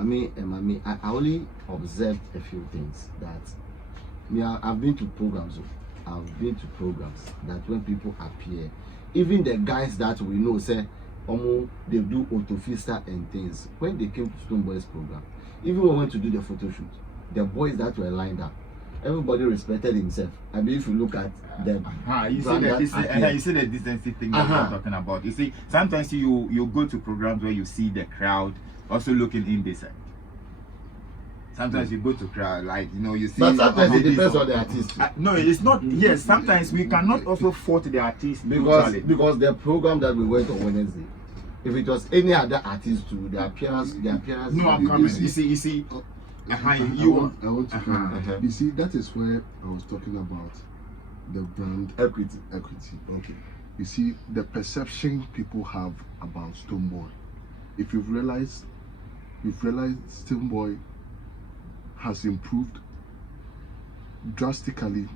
I only observed a few things that I've been to programs. That when people appear, even the guys that we know say they do autofista and things. When they came to Stonebwoy's program, even when we went to do the photo shoot, the boys that were lined up, everybody respected himself. I mean, if you look at them, you see the decency thing that we're talking about. You see, sometimes you go to programs where you see the crowd also looking indecent. Sometimes you go to crowd, like, you know, you see. But sometimes it depends on the artist. No, it's not. Yes, sometimes we cannot also fault the artist because the program that we went on Wednesday, if it was any other artist too, the appearance. No, I'm coming. You see. I want to come. You see, that is where I was talking about the brand equity. Okay. You see, the perception people have about Stonebwoy. If you've realized Stonebwoy has improved drastically,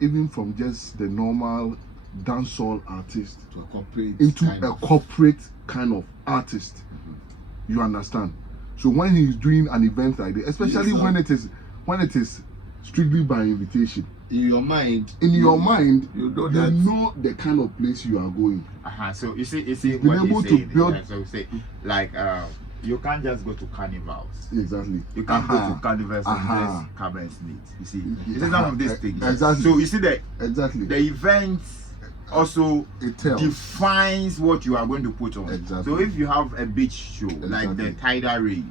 even from just the normal dancehall artist to a corporate kind of artist. You understand? So when he's doing an event like this, especially when it is strictly by invitation, in your mind, you know the kind of place you are going. So you see what he's saying. So say, like, you can't just go to carnivals. Exactly. You can't go to carnivals and just cabaret meat. You see, this is some of these things. Exactly. So you see that the events also defines what you are going to put on. Exactly. So if you have a beach show like the tidal race,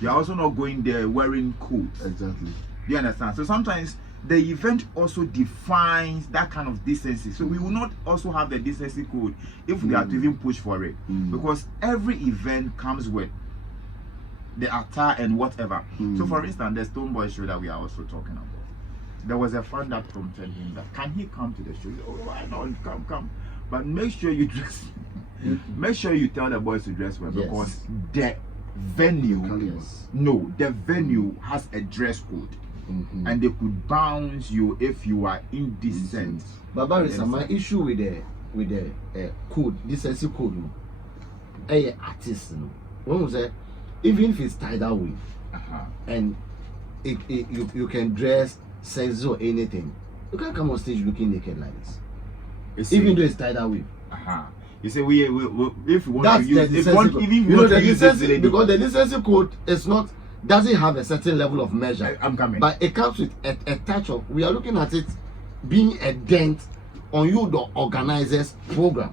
you're also not going there wearing coats. Exactly. Do you understand? So sometimes the event also defines that kind of decency. So we will not also have the decency code if we are to even push for it, because every event comes with the attire and whatever. So for instance, the Stonebwoy show that we are also talking about, there was a fan that prompted him that, can he come to the show? He said, oh, why not? Come. But make sure you dress. Make sure you tell the boys to dress well, because the venue, the venue has a dress code. And they could bounce you if you are indecent. But Barisa, my issue with the code, decency code, artist, when we say, even if it's tidal wave, and you can dress sexy or anything, you can't come on stage looking naked like this. Even though it's tidal wave. You say we if we want that's to use the decency, because the decency code is not, doesn't have a certain level of measure. I'm coming. But it comes with a touch of, we are looking at it being a dent on you, the organizers program.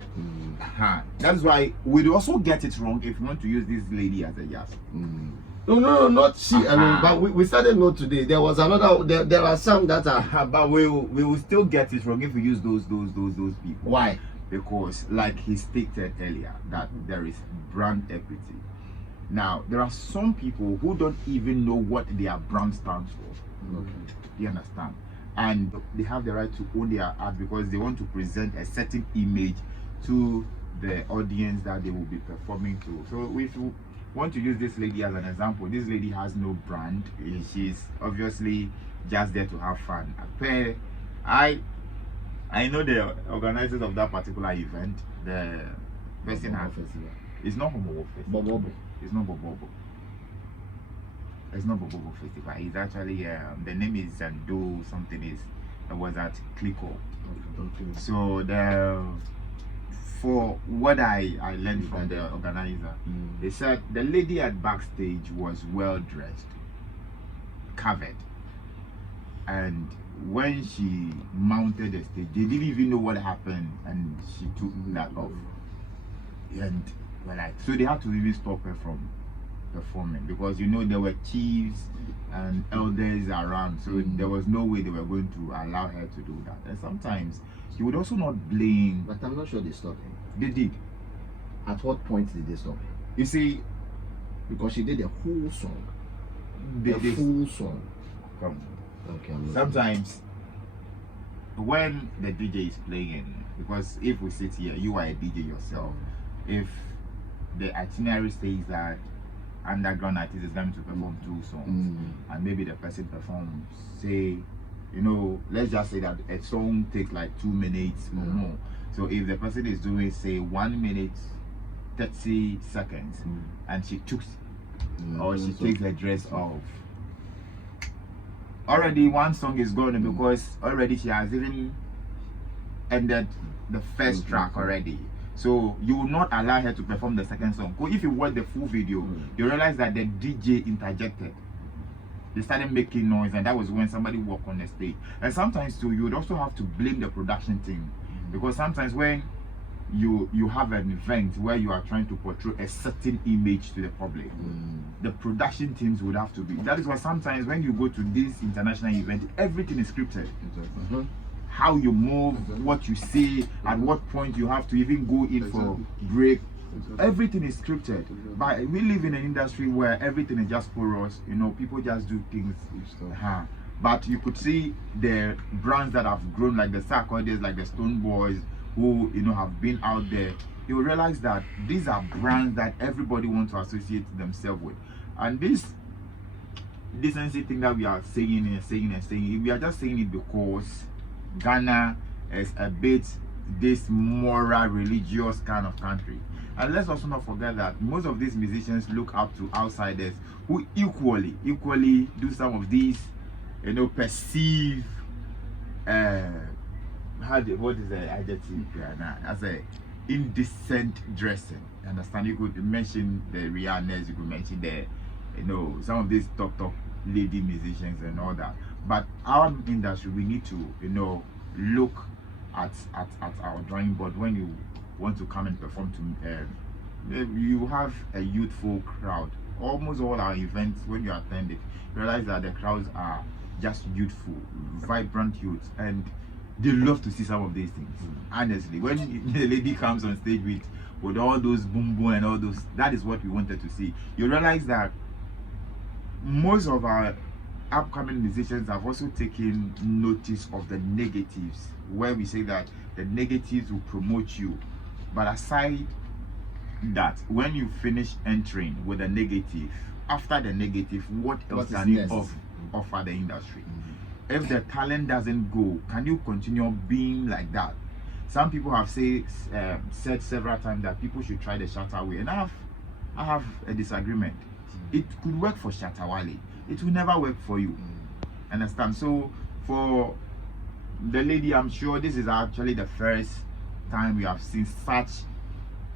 That's why we'd also get it wrong if we want to use this lady as a yes. No, not she alone. But we started not today. There was another. There are some that are. But we will still get it wrong if we use those people. Why? Because, like he stated earlier, that there is brand equity. Now, there are some people who don't even know what their brand stands for. Okay. You understand? And they have the right to own their art because they want to present a certain image to the audience that they will be performing to. So if you want to use this lady as an example, this lady has no brand. She's obviously just there to have fun. I know the organizers of that particular event. The person has, it's not Homo Festival. It's not Bobo. It's not Bobo Festival. It's actually the name is Zando something. It was at Clico. So for what I learned from the organizer, they said the lady at backstage was well dressed, covered, and when she mounted the stage, they didn't even know what happened, and she took that off. And so they had to even stop her from performing, because there were chiefs and elders around, so there was no way they were going to allow her to do that. And sometimes you would also not blame. But I'm not sure they stopped her. They did. At what point did they stop her? You see, because she did a whole song. Full song. Okay, sometimes when the DJ is playing, because if we sit here, you are a DJ yourself. If the itinerary says that underground artist is going to perform 2 songs, and maybe the person performs, say, let's just say that a song takes like 2 minutes or more. So if the person is doing, say, 1 minute 30 seconds, and she took or she takes her dress off. Already one song is gone because already she has even ended the first track already. So you will not allow her to perform the second song. Because if you watch the full video, you realize that the DJ interjected. They started making noise, and that was when somebody walked on the stage. And sometimes too, you would also have to blame the production team, because sometimes when you have an event where you are trying to portray a certain image to the public, the production teams would have to be. That is why sometimes when you go to this international event, everything is scripted. How you move, what you say, at what point you have to even go in for break. Everything is scripted. But we live in an industry where everything is just porous. You know, people just do things. But you could see the brands that have grown, like the Sarkodis, like the Stonebwoys, who have been out there. You realize that these are brands that everybody wants to associate themselves with. And this decency thing that we are saying and saying and saying, we are just saying it because Ghana is a bit this moral, religious kind of country. And let's also not forget that most of these musicians look up to outsiders who equally do some of these, perceive what is the adjective as a indecent dressing. Understand? You could mention the Rihanna's, you could mention the some of these top lady musicians and all that. But our industry, we need to look at our drawing board when you want to come and perform to you have a youthful crowd. Almost all our events, when you attend it, you realize that the crowds are just youthful, vibrant youths, and they love to see some of these things. Honestly, when the lady comes on stage with all those boom boom and all those, that is what we wanted to see. You realize that most of our upcoming musicians have also taken notice of the negatives, where we say that the negatives will promote you. But aside that, when you finish entering with a negative, after the negative, what else can you offer the industry? If the talent doesn't go, can you continue being like that? Some people have said several times that people should try the Shattaway, and I have a disagreement. It could work for Shattawale, it will never work for you. Understand? So for the lady, I'm sure this is actually the first time we have seen such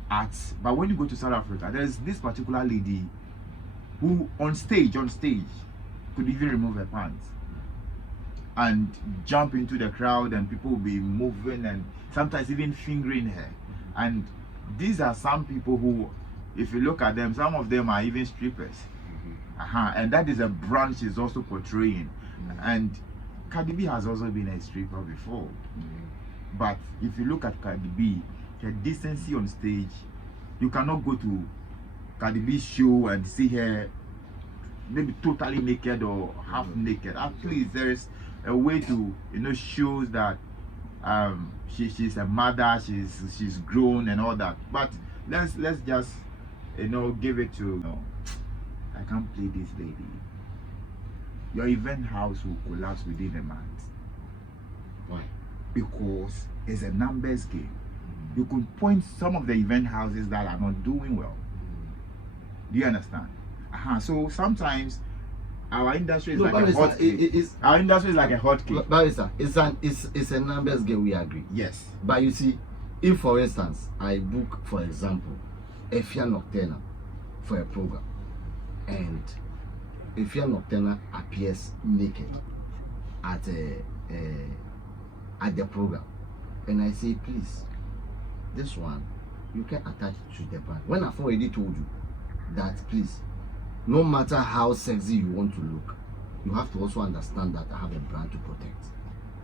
acts. But when you go to South Africa, there's this particular lady who on stage could even remove her pants and jump into the crowd, and people will be moving and sometimes even fingering her. And these are some people who, if you look at them, some of them are even strippers. And that is a brand she's also portraying. And Cardi B has also been a stripper before. But if you look at Cardi B, her decency on stage, you cannot go to Cardi B's show and see her maybe totally naked or half naked. At least there is a way to shows that she's a mother, she's grown and all that. But let's just give it to I can't play this lady. Your event house will collapse within a month. Why? Because it's a numbers game. You could point some of the event houses that are not doing well. Do you understand? So sometimes our industry is like a hot cake. Our industry is like a hot cake. Barrister, it's a numbers game, we agree. Yes. But you see, if for instance I book, for example, Efia Nocturna for a program, and Efia Nocturna appears naked at the program, and I say, please, this one you can attach to the brand. When I've already told you that, please, no matter how sexy you want to look, you have to also understand that I have a brand to protect.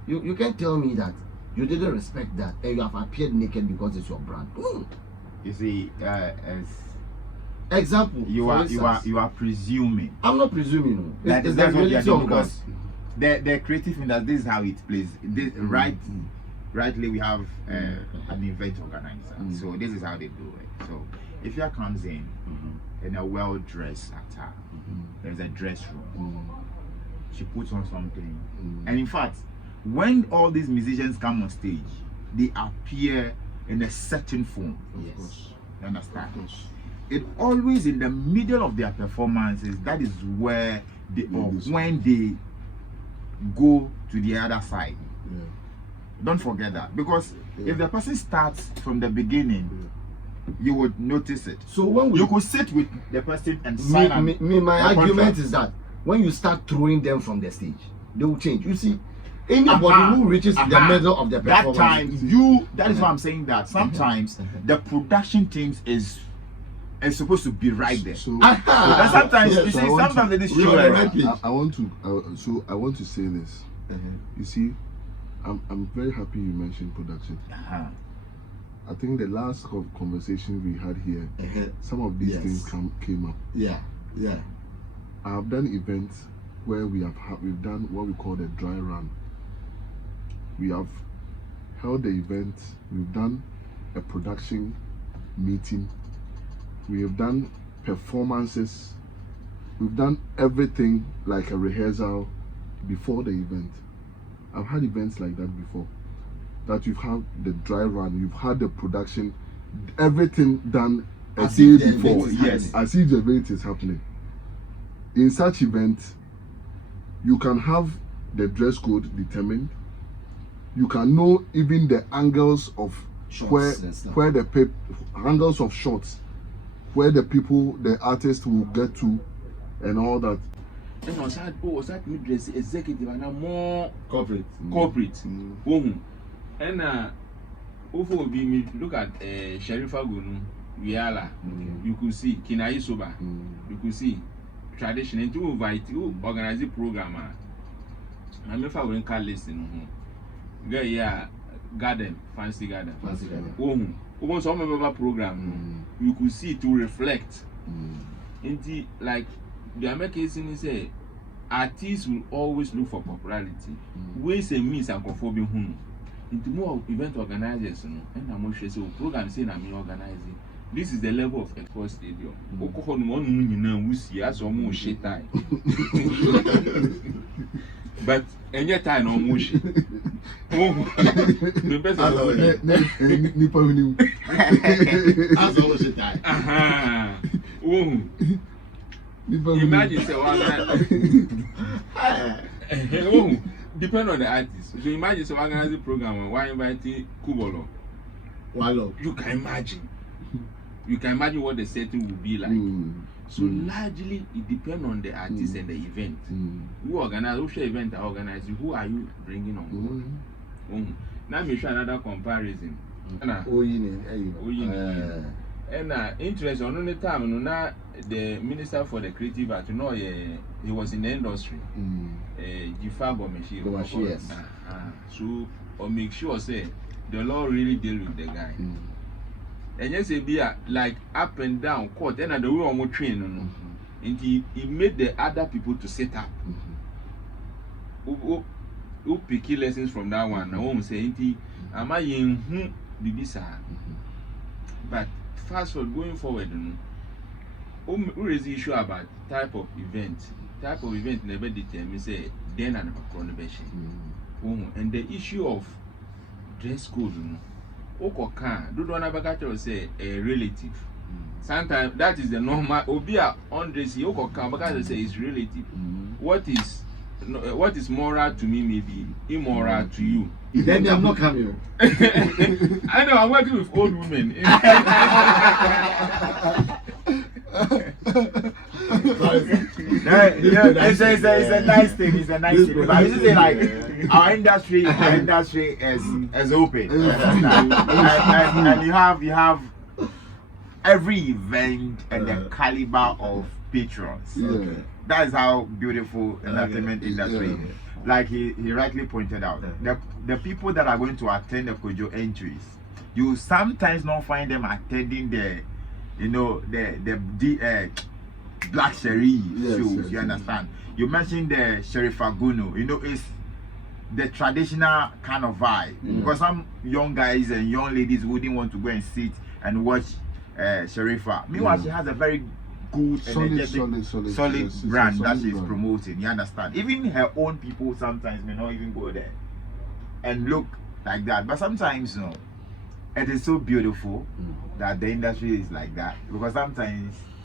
You can't tell me that you didn't respect that and you have appeared naked because it's your brand. You see, as example, you are presuming. I'm not presuming. That's what you are doing, because the creative industry, this is how it plays. Rightly, we have an event organizer, so this is how they do it. So if you comes in a well-dressed attire, there's a dress room. She puts on something, and in fact, when all these musicians come on stage, they appear in a certain form. Yes. You understand? it always in the middle of their performances, that is where they, or when they go to the other side. Yeah. Don't forget that, because if the person starts from the beginning, you would notice it. So when you could sit with the person and sign my argument is that when you start throwing them from the stage, they will change. You see, anybody who reaches the middle of the performance, that time that is why I'm saying that sometimes the production teams is supposed to be right there. So sometimes you see, sometimes it is true. I want to say this. You see, I'm very happy you mentioned production. I think the last conversation we had here, some of these things came up. Yeah. I've done events where we've done what we call the dry run. We have held the event, we've done a production meeting, we have done performances, we've done everything like a rehearsal before the event. I've had events like that before, that you've had the dry run, you've had the production, everything done a day before, as if the event is happening. In such events, you can have the dress code determined, you can know even the angles of shots where the angles of shots, where the people, the artists will get to, and all that. And was that dress executive and more corporate. And Ufo be me look at Sherifa Gunu, Riala, you could see Kinai Soba, you could see tradition and to invite you organize the program. I'm if I won't call listen. Garden, fancy garden. Almost some of our program, you could see to reflect. Into like the American say, artists will always look for popularity. Ways and means and conforming into more event organizers, and I'm sure so program saying I'm organizing. This is the level of Expo Stadium. But any time no mush. The best As always the time. Imagine say depend on the artist. So imagine so organize the program why inviting Kubolo. You can imagine. You can imagine what the setting will be like. So largely it depends on the artist and the event. Who organize, who share event are organizing, who are you bringing on board? Now me show another comparison. And interest on the time now the minister for the creative art, he was in the industry. Gifago Meshi. So or make sure say the law really deal with the guy. And yes, it be like up and down court, then at the way on train, and he made the other people to set up. Who pick lessons from that one? Now, I'm saying, am I in Bibisa? But fast forward going forward, who is the issue about type of event? Type of event never determines say then and and the issue of dress code. Okokan, do not ever say a relative. Sometimes that is the normal. Obia Andresi Okokan, because say it's relative. What is moral to me may be immoral to you. Then I'm not coming. I know I'm working with old women. It's a nice thing. It's a nice thing. But it's like our industry is open, and you have every event and the caliber of patrons. That is how beautiful entertainment industry is. Like he rightly pointed out, the people that are going to attend the Kojo entries, you sometimes not find them attending the Black Sherry shows. You understand? You mentioned the Sherifaguno. It's the traditional kind of vibe, because some young guys and young ladies wouldn't want to go and sit and watch Sherifa. Meanwhile, she has a very good, solid brand that she's promoting. You understand? Even her own people sometimes may not even go there and look like that. But sometimes, it is so beautiful that the industry is like that, because sometimes